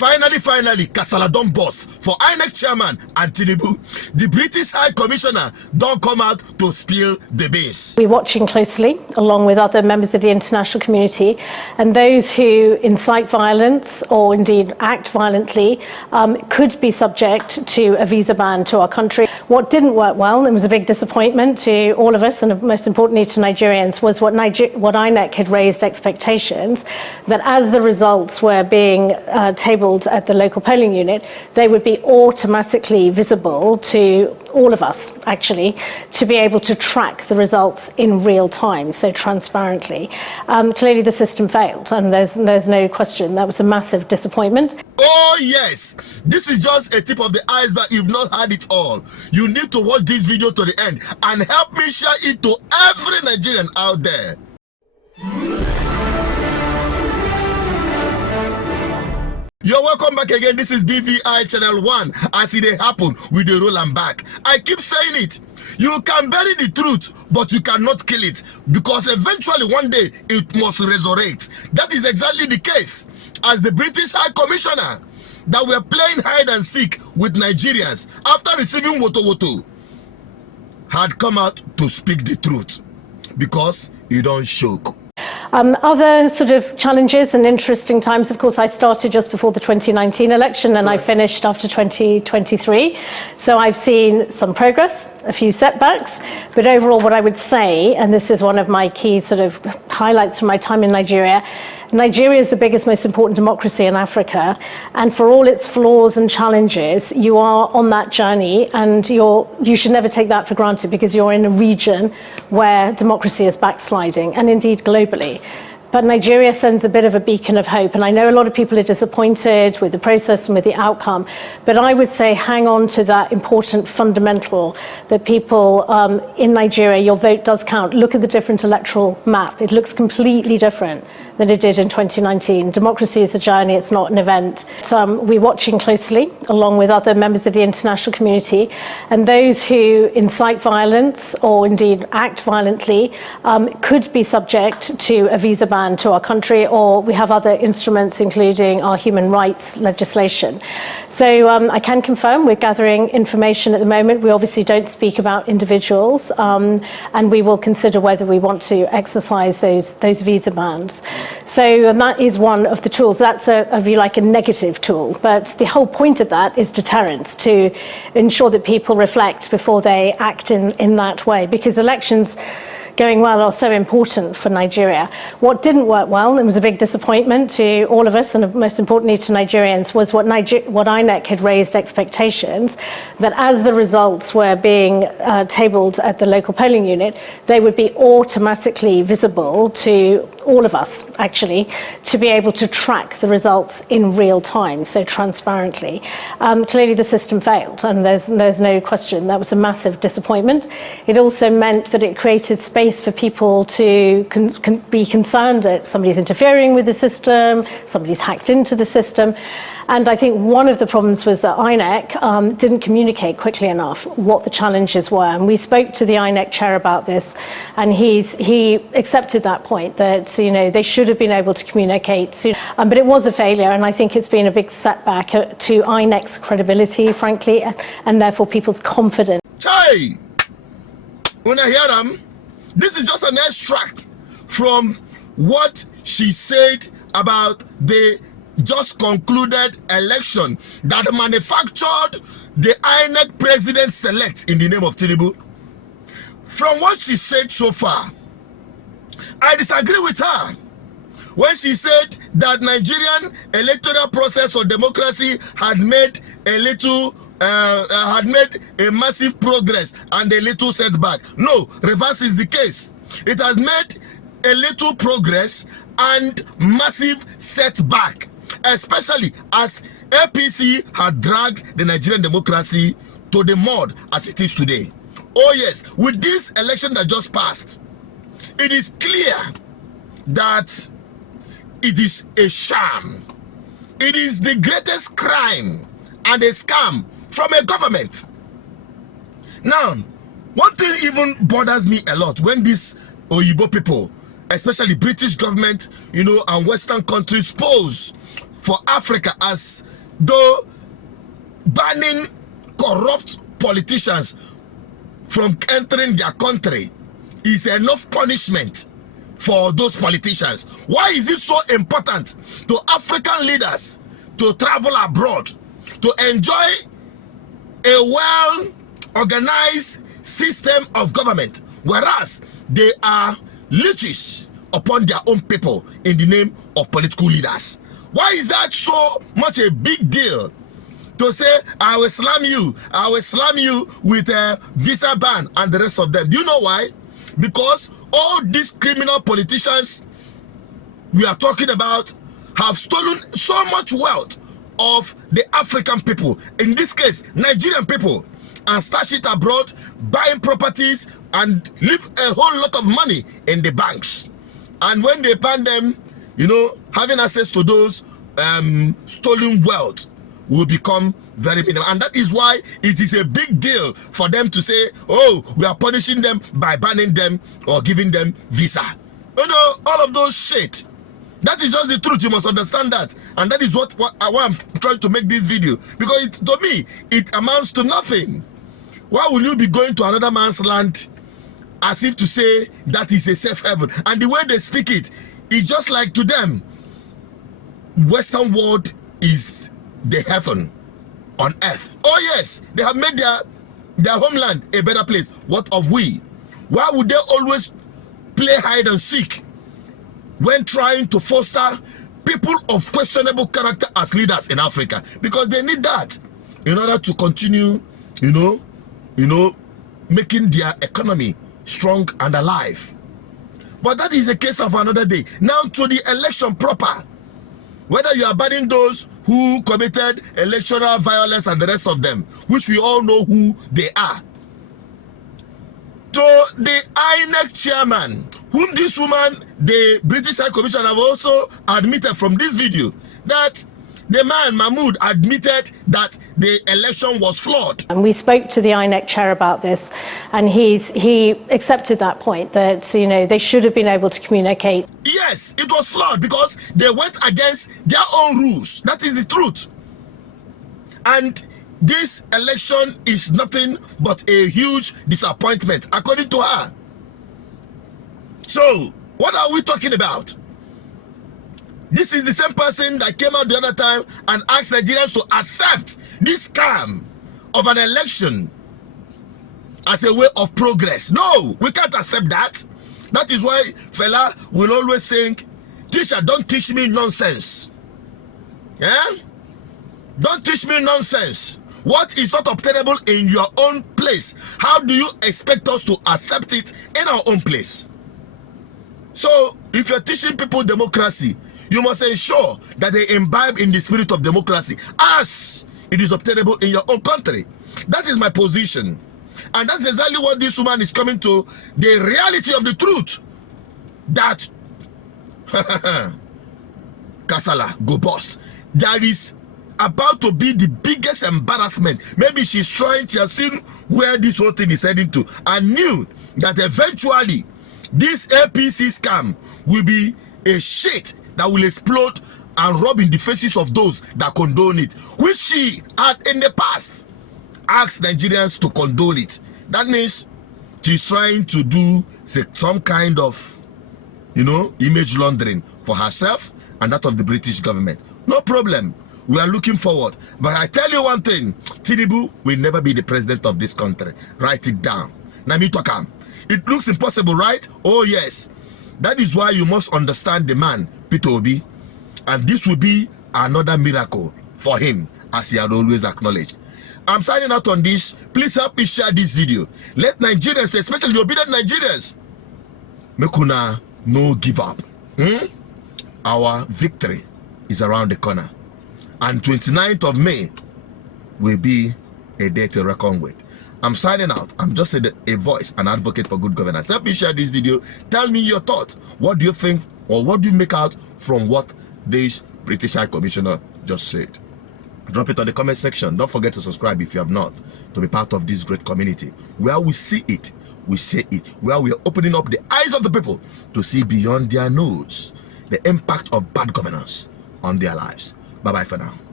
Finally, Kasala don burst for INEC chairman and Tinubu. The British High Commissioner don't come out to spill the beans. We're watching closely, along with other members of the international community, and those who incite violence or indeed act violently could be subject to a visa ban to our country. What didn't work well, and was a big disappointment to all of us, and most importantly to Nigerians, was what INEC had raised expectations, that as the results were being tabled at the local polling unit, they would be automatically visible to all of us, actually, to be able to track the results in real time, so transparently. Clearly the system failed, and there's no question that was a massive disappointment. Oh yes, this is just a tip of the iceberg. You've not had it all. You need to watch this video to the end and help me share it to every Nigerian out there. You're welcome back again. This is BVI Channel 1. As it happen, we dey roll and back. I keep saying it. You can bury the truth, but you cannot kill it, because eventually one day it must resurrect. That is exactly the case as the British High Commissioner that were playing hide and seek with Nigerians after receiving woto had come out to speak the truth, because he don't choke. Other sort of challenges and interesting times, of course, I started just before the 2019 election and I finished after 2023. So I've seen some progress, a few setbacks, but overall what I would say, and this is one of my key sort of highlights from my time in Nigeria, Nigeria is the biggest, most important democracy in Africa, and for all its flaws and challenges, you are on that journey, and you should never take that for granted, because you're in a region where democracy is backsliding, and indeed globally. But Nigeria sends a bit of a beacon of hope, and I know a lot of people are disappointed with the process and with the outcome, but I would say hang on to that important fundamental that people in Nigeria, your vote does count. Look at the different electoral map. It looks completely different than it did in 2019. Democracy is a journey, it's not an event. We're watching closely, along with other members of the international community, and those who incite violence or indeed act violently could be subject to a visa ban to our country, or we have other instruments, including our human rights legislation. So I can confirm we're gathering information at the moment. We obviously don't speak about individuals, and we will consider whether we want to exercise those visa bans. So that is one of the tools. That's if you like, a negative tool. But the whole point of that is deterrence, to ensure that people reflect before they act in that way, because elections going well are so important for Nigeria. What didn't work well, and was a big disappointment to all of us, and most importantly to Nigerians, was what INEC had raised expectations, that as the results were being tabled at the local polling unit, they would be automatically visible to all of us, actually, to be able to track the results in real time, so transparently. Clearly the system failed, and there's no question that was a massive disappointment. It also meant that it created space for people to be concerned that somebody's interfering with the system, somebody's hacked into the system. And I think one of the problems was that INEC didn't communicate quickly enough what the challenges were. And we spoke to the INEC chair about this, and he accepted that point, that they should have been able to communicate sooner. But it was a failure, and I think it's been a big setback to INEC's credibility, frankly, and therefore people's confidence. Chai! Una hear them? This is just an extract from what she said about the just concluded election that manufactured the INEC president-select in the name of Tinubu. From what she said so far, I disagree with her when she said that Nigerian electoral process or democracy had made a massive progress and a little setback. No, reverse is the case. It has made a little progress and massive setback, especially as APC had dragged the Nigerian democracy to the mud as it is today. Oh yes, with this election that just passed, it is clear that it is a sham. It is the greatest crime and a scam from a government. Now, one thing even bothers me a lot when these Oyibo people, especially British government, and Western countries, pose for Africa as though banning corrupt politicians from entering their country is enough punishment for those politicians. Why is it so important to African leaders to travel abroad, to enjoy a well-organized system of government, whereas they are leeches upon their own people in the name of political leaders? Why is that so much a big deal to say, I will slam you with a visa ban and the rest of them? Do you know why? Because all these criminal politicians we are talking about have stolen so much wealth of the African people, in this case Nigerian people, and stash it abroad, buying properties and leave a whole lot of money in the banks. And when they ban them, you know, having access to those stolen wealth will become very minimal. And that is why it is a big deal for them to say, oh, we are punishing them by banning them or giving them visa. You know, all of those shit. That is just the truth. You must understand that. And that is what I'm trying to make this video. Because to me, it amounts to nothing. Why will you be going to another man's land as if to say that is a safe haven? And the way they speak it, it's just like to them, Western world is the heaven on earth. Oh yes, they have made their homeland a better place. What of we? Why would they always play hide and seek when trying to foster people of questionable character as leaders in Africa? Because they need that in order to continue, you know, making their economy strong and alive. But that is a case of another day. Now to the election proper. Whether you are banning those who committed electoral violence and the rest of them, which we all know who they are. To the INEC chairman, whom this woman, the British High Commission, have also admitted from this video that the man, Mahmoud, admitted that the election was flawed. And we spoke to the INEC chair about this, and he accepted that point, that, you know, they should have been able to communicate. Yes, it was flawed because they went against their own rules. That is the truth. And this election is nothing but a huge disappointment, according to her. So, what are we talking about? This is the same person that came out the other time and asked Nigerians to accept this scam of an election as a way of progress. No, we can't accept that. That is why fella will always sing, teacher, don't teach me nonsense. Yeah? Don't teach me nonsense. What is not obtainable in your own place, how do you expect us to accept it in our own place? So, if you're teaching people democracy, you must ensure that they imbibe in the spirit of democracy as it is obtainable in your own country. That is my position. And that's exactly what this woman is coming to, the reality of the truth. That, Kasala, go boss. There is about to be the biggest embarrassment. Maybe she has seen where this whole thing is heading to, and knew that eventually this APC scam will be a shit that will explode and rub in the faces of those that condone it, which she had in the past asked Nigerians to condone it. That means she's trying to do some kind of, you know, image laundering for herself and that of the British government. No problem. We are looking forward. But I tell you one thing, Tinubu will never be the president of this country. Write it down. Namitokam. It looks impossible, right? Oh yes. That is why you must understand the man, Peter Obi. And this will be another miracle for him, as he had always acknowledged. I'm signing out on this. Please help me share this video. Let Nigerians, especially the obedient Nigerians, make una no give up. Our victory is around the corner. And 29th of May will be a day to reckon with. I'm signing out. I'm just a voice, an advocate for good governance. Help me share this video. Tell me your thoughts. What do you think, or what do you make out from what this British High Commissioner just said? Drop it on the comment section. Don't forget to subscribe if you have not, to be part of this great community where we see it, we say it, where we are opening up the eyes of the people to see beyond their nose the impact of bad governance on their lives. Bye-bye for now.